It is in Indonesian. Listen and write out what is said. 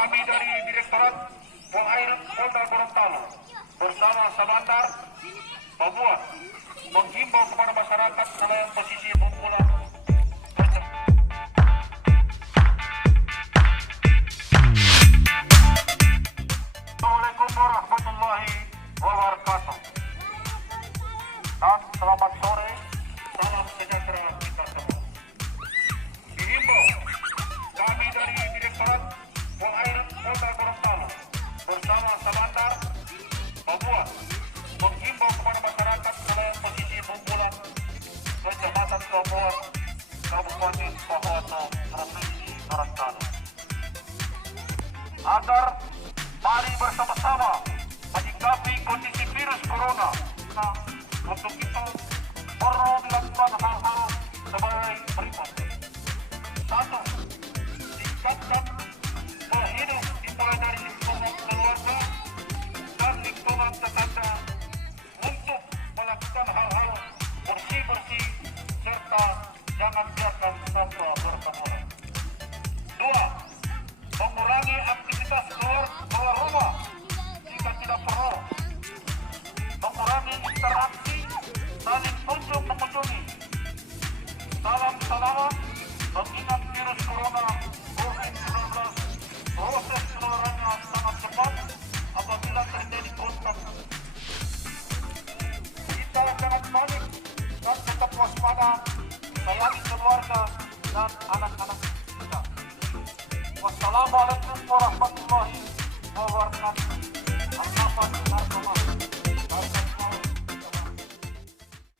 Kami dari Direktorat Polair Polda Gorontalo bersama Sabandar Papua menghimbau kepada masyarakat nelayan pesisir Bungkulan. Assalamualaikum warahmatullahi wabarakatuh. Dan selamat sore, salam sejahtera kita semua. Dihimbau kami dari Direktorat Polair Polda Gorontalo bersama Sabandar Papua menghimbau kepada masyarakat nelayan pesisir Bungkulan, Kecamatan Kapuas, Kabupaten Pahuato, Provinsi Gorontalo, agar mari bersama-sama menyikapi kondisi virus corona. Nah, untuk itu perlu dilakukan hal-hal sebagai berikut. 1. Tingkatkan pola hidup dimulai dari lingkungan keluarga dan lingkungan tetangga untuk melakukan hal-hal bersih-bersih serta jangan biarkan sampah bertemuran. 2. Mengurangi aktivitas keluar rumah jika tidak perlu. Mengurangi interaksi, saling kunjung mengunjungi. Salam-salaman, mengingat virus corona COVID-19 proses penularannya sangat cepat apabila terjadi kontak. Kita jangan panik dan tetap waspada, sayangi keluarga dan anak-anak kita. Wassalamualaikum warahmatullahi wabarakatuh.